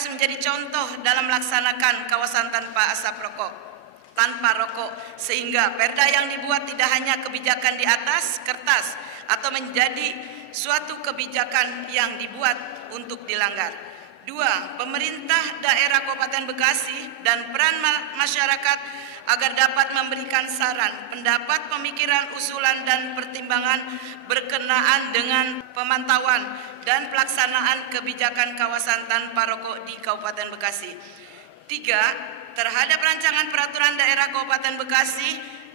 harus menjadi contoh dalam melaksanakan kawasan tanpa asap rokok, tanpa rokok, sehingga perda yang dibuat tidak hanya kebijakan di atas kertas atau menjadi suatu kebijakan yang dibuat untuk dilanggar. 2. Pemerintah daerah Kabupaten Bekasi dan peran masyarakat agar dapat memberikan saran, pendapat, pemikiran, usulan, dan pertimbangan berkenaan dengan pemantauan dan pelaksanaan kebijakan kawasan tanpa rokok di Kabupaten Bekasi. 3. Terhadap rancangan peraturan daerah Kabupaten Bekasi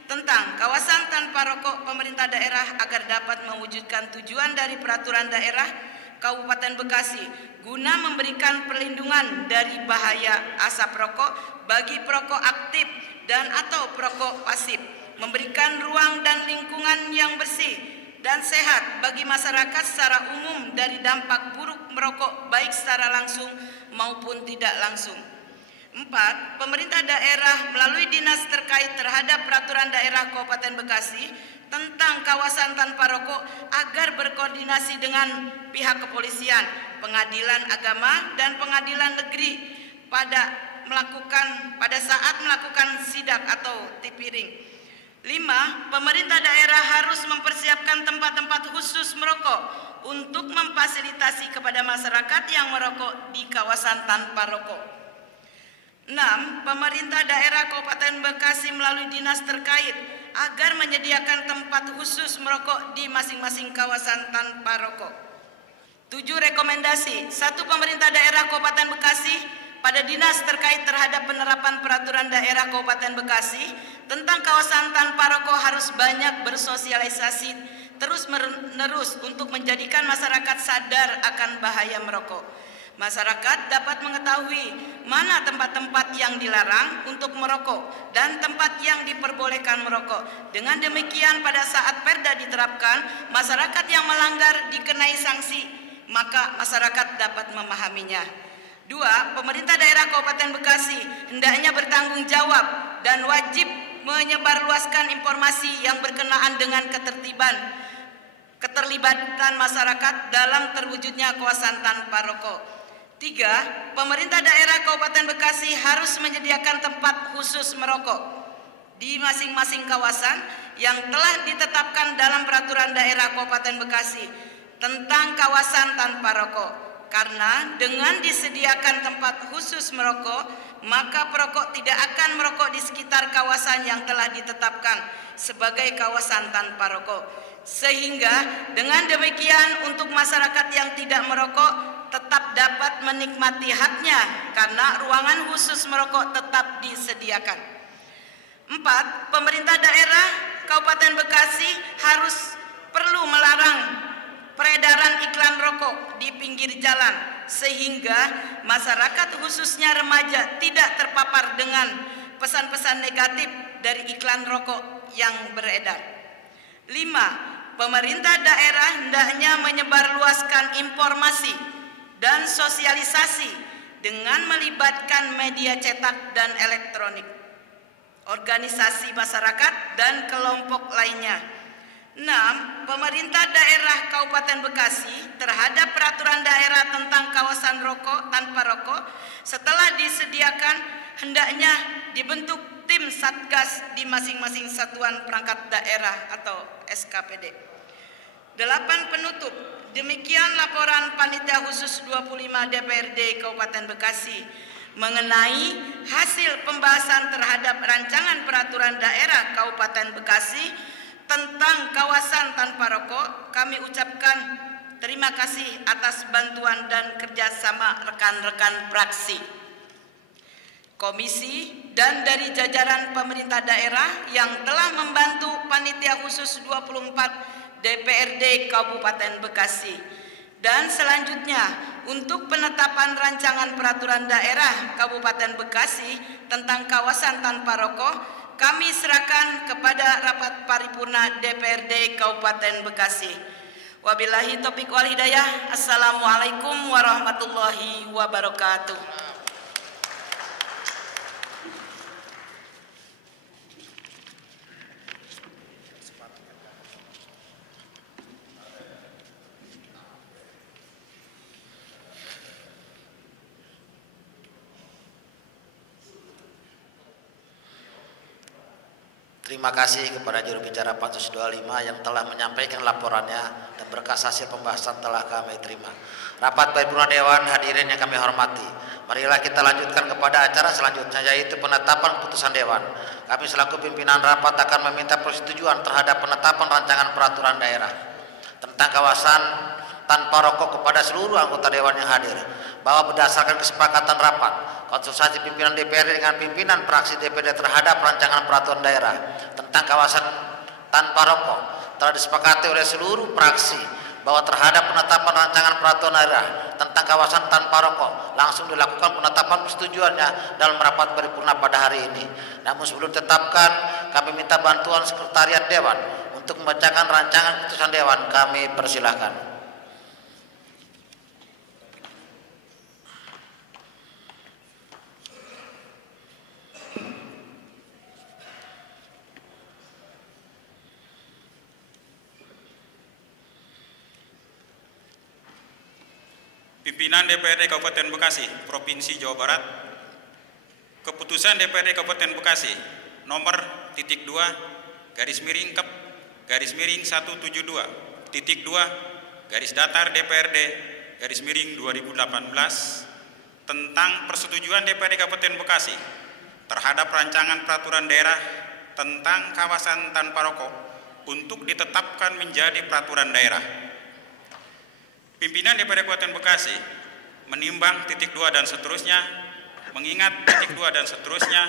tentang kawasan tanpa rokok pemerintah daerah agar dapat mewujudkan tujuan dari peraturan daerah Kabupaten Bekasi guna memberikan perlindungan dari bahaya asap rokok bagi perokok aktif dan atau perokok pasif, memberikan ruang dan lingkungan yang bersih dan sehat bagi masyarakat secara umum dari dampak buruk merokok baik secara langsung maupun tidak langsung. 4. Pemerintah daerah melalui dinas terkait terhadap peraturan daerah Kabupaten Bekasi tentang kawasan tanpa rokok agar berkoordinasi dengan pihak kepolisian, pengadilan agama, dan pengadilan negeri pada saat melakukan sidak atau tipiring. 5. Pemerintah daerah harus mempersiapkan tempat-tempat khusus merokok untuk memfasilitasi kepada masyarakat yang merokok di kawasan tanpa rokok. 6. Pemerintah daerah Kabupaten Bekasi melalui dinas terkait agar menyediakan tempat khusus merokok di masing-masing kawasan tanpa rokok. 7. Rekomendasi. 1. Pemerintah daerah Kabupaten Bekasi pada dinas terkait terhadap penerapan peraturan daerah Kabupaten Bekasi tentang kawasan tanpa rokok harus banyak bersosialisasi terus-menerus untuk menjadikan masyarakat sadar akan bahaya merokok. Masyarakat dapat mengetahui mana tempat-tempat yang dilarang untuk merokok dan tempat yang diperbolehkan merokok. Dengan demikian pada saat perda diterapkan, masyarakat yang melanggar dikenai sanksi, maka masyarakat dapat memahaminya. 2. Pemerintah daerah Kabupaten Bekasi hendaknya bertanggung jawab dan wajib menyebarluaskan informasi yang berkenaan dengan keterlibatan masyarakat dalam terwujudnya kawasan tanpa rokok. 3. Pemerintah daerah Kabupaten Bekasi harus menyediakan tempat khusus merokok di masing-masing kawasan yang telah ditetapkan dalam peraturan daerah Kabupaten Bekasi tentang kawasan tanpa rokok. Karena dengan disediakan tempat khusus merokok, maka perokok tidak akan merokok di sekitar kawasan yang telah ditetapkan sebagai kawasan tanpa rokok. Sehingga dengan demikian untuk masyarakat yang tidak merokok tetap dapat menikmati haknya karena ruangan khusus merokok tetap disediakan. 4. Pemerintah daerah Kabupaten Bekasi perlu melarang peredaran iklan rokok di pinggir jalan sehingga masyarakat khususnya remaja tidak terpapar dengan pesan-pesan negatif dari iklan rokok yang beredar. 5. Pemerintah daerah hendaknya menyebarluaskan informasi dan sosialisasi dengan melibatkan media cetak dan elektronik, organisasi masyarakat dan kelompok lainnya. 6. Pemerintah daerah Kabupaten Bekasi terhadap peraturan daerah tentang kawasan rokok tanpa rokok setelah disediakan hendaknya dibentuk tim satgas di masing-masing satuan perangkat daerah atau SKPD. 8. Penutup. Demikian laporan Panitia Khusus 25 DPRD Kabupaten Bekasi mengenai hasil pembahasan terhadap rancangan peraturan daerah Kabupaten Bekasi tentang kawasan tanpa rokok. Kami ucapkan terima kasih atas bantuan dan kerjasama rekan-rekan fraksi, komisi, dan dari jajaran pemerintah daerah yang telah membantu Panitia Khusus 24 DPRD Kabupaten Bekasi. Dan selanjutnya untuk penetapan rancangan peraturan daerah Kabupaten Bekasi tentang kawasan tanpa rokok kami serahkan kepada rapat paripurna DPRD Kabupaten Bekasi. Wabillahi taufiq wal hidayah. Assalamualaikum warahmatullahi wabarakatuh. Terima kasih kepada juru bicara Pansus 25 yang telah menyampaikan laporannya dan berkas hasil pembahasan telah kami terima. Rapat paripurna Dewan, hadirin yang kami hormati. Marilah kita lanjutkan kepada acara selanjutnya, yaitu penetapan putusan Dewan. Kami selaku pimpinan rapat akan meminta persetujuan terhadap penetapan rancangan peraturan daerah tentang kawasan tanpa rokok kepada seluruh anggota Dewan yang hadir, bahwa berdasarkan kesepakatan rapat konsultasi pimpinan DPRD dengan pimpinan fraksi DPRD terhadap rancangan peraturan daerah tentang kawasan tanpa rokok telah disepakati oleh seluruh fraksi bahwa terhadap penetapan rancangan peraturan daerah tentang kawasan tanpa rokok langsung dilakukan penetapan persetujuannya dalam rapat paripurna pada hari ini. Namun sebelum ditetapkan, kami minta bantuan sekretariat Dewan untuk membacakan rancangan putusan Dewan. Kami persilahkan. Pimpinan DPRD Kabupaten Bekasi, Provinsi Jawa Barat, keputusan DPRD Kabupaten Bekasi nomor .2 garis miring Kep garis miring 172 titik 2 garis datar DPRD garis miring 2018 tentang persetujuan DPRD Kabupaten Bekasi terhadap rancangan peraturan daerah tentang kawasan tanpa rokok untuk ditetapkan menjadi peraturan daerah. Pimpinan DPRD Kabupaten Bekasi menimbang titik 2 dan seterusnya, mengingat titik 2 dan seterusnya,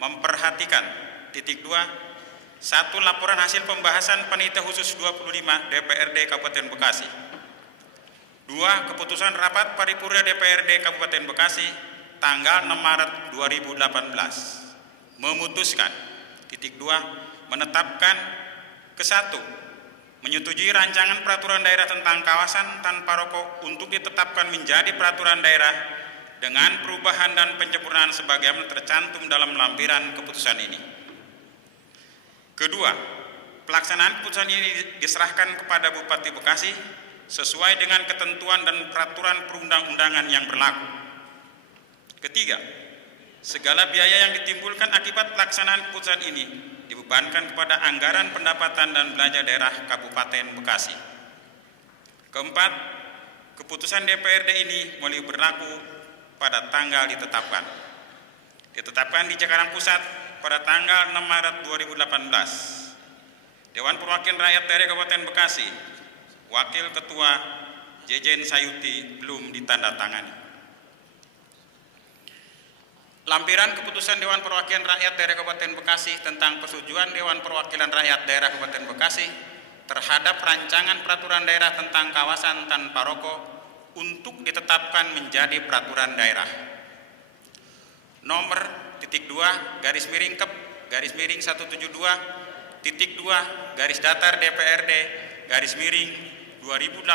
memperhatikan titik 2, 1. Laporan hasil pembahasan Panitia Khusus 25 DPRD Kabupaten Bekasi. 2. Keputusan rapat paripurna DPRD Kabupaten Bekasi tanggal 6 Maret 2018 memutuskan titik 2 menetapkan ke 1. Menyetujui rancangan peraturan daerah tentang kawasan tanpa rokok untuk ditetapkan menjadi peraturan daerah dengan perubahan dan penyempurnaan sebagaimana tercantum dalam lampiran keputusan ini. Kedua, pelaksanaan keputusan ini diserahkan kepada Bupati Bekasi sesuai dengan ketentuan dan peraturan perundang-undangan yang berlaku. Ketiga, segala biaya yang ditimbulkan akibat pelaksanaan keputusan ini dibebankan kepada anggaran pendapatan dan belanja daerah Kabupaten Bekasi. Keempat, keputusan DPRD ini mulai berlaku pada tanggal ditetapkan. Ditetapkan di Jakarta Pusat pada tanggal 6 Maret 2018. Dewan Perwakilan Rakyat Daerah Kabupaten Bekasi, Wakil Ketua Jejen Sayuti belum ditandatangani. Lampiran keputusan Dewan Perwakilan Rakyat Daerah Kabupaten Bekasi tentang persetujuan Dewan Perwakilan Rakyat Daerah Kabupaten Bekasi terhadap rancangan peraturan daerah tentang kawasan tanpa rokok untuk ditetapkan menjadi peraturan daerah. Nomor .2 garis miring Kep garis miring 172 titik 2 garis datar DPRD garis miring 2018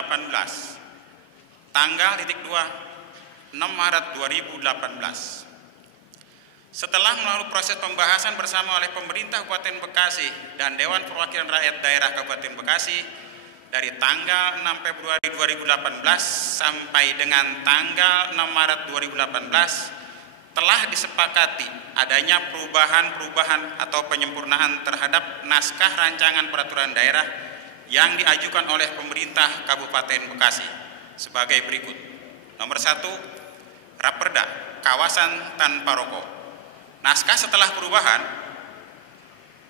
tanggal titik 2 6 Maret 2018. Setelah melalui proses pembahasan bersama oleh pemerintah Kabupaten Bekasi dan Dewan Perwakilan Rakyat Daerah Kabupaten Bekasi dari tanggal 6 Februari 2018 sampai dengan tanggal 6 Maret 2018 telah disepakati adanya perubahan-perubahan atau penyempurnaan terhadap naskah rancangan peraturan daerah yang diajukan oleh pemerintah Kabupaten Bekasi sebagai berikut. Nomor 1, Raperda Kawasan Tanpa Rokok. Naskah setelah perubahan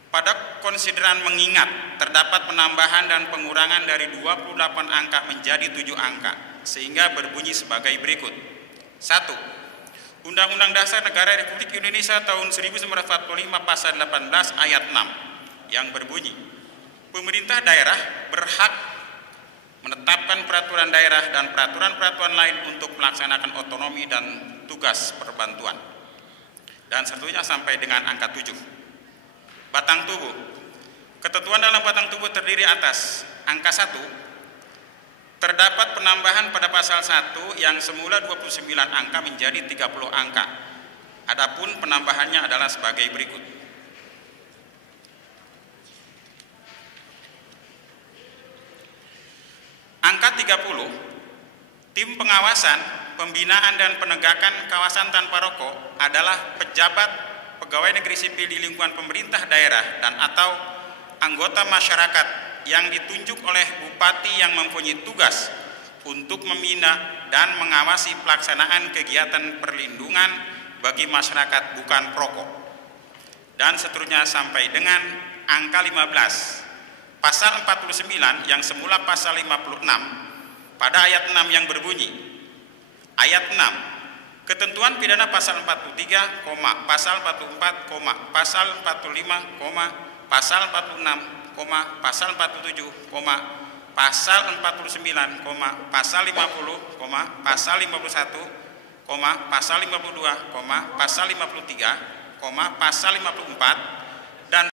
pada konsideran mengingat terdapat penambahan dan pengurangan dari 28 angka menjadi 7 angka sehingga berbunyi sebagai berikut. 1. Undang-Undang Dasar Negara Republik Indonesia tahun 1945 pasal 18 ayat 6 yang berbunyi pemerintah daerah berhak menetapkan peraturan daerah dan peraturan-peraturan lain untuk melaksanakan otonomi dan tugas perbantuan. Dan seterusnya sampai dengan angka 7. Batang tubuh. Ketentuan dalam batang tubuh terdiri atas angka 1. Terdapat penambahan pada pasal 1 yang semula 29 angka menjadi 30 angka. Adapun penambahannya adalah sebagai berikut. Angka 30, tim pengawasan, pembinaan dan penegakan kawasan tanpa rokok adalah pejabat pegawai negeri sipil di lingkungan pemerintah daerah dan atau anggota masyarakat yang ditunjuk oleh bupati yang mempunyai tugas untuk membina dan mengawasi pelaksanaan kegiatan perlindungan bagi masyarakat bukan perokok. Dan seterusnya sampai dengan angka 15. Pasal 49 yang semula pasal 56 pada ayat 6 yang berbunyi, ayat 6, ketentuan pidana pasal 43, pasal 44, pasal 45, pasal 46, pasal 47, pasal 49, pasal 50, pasal 51, pasal 52, pasal 53, pasal 54,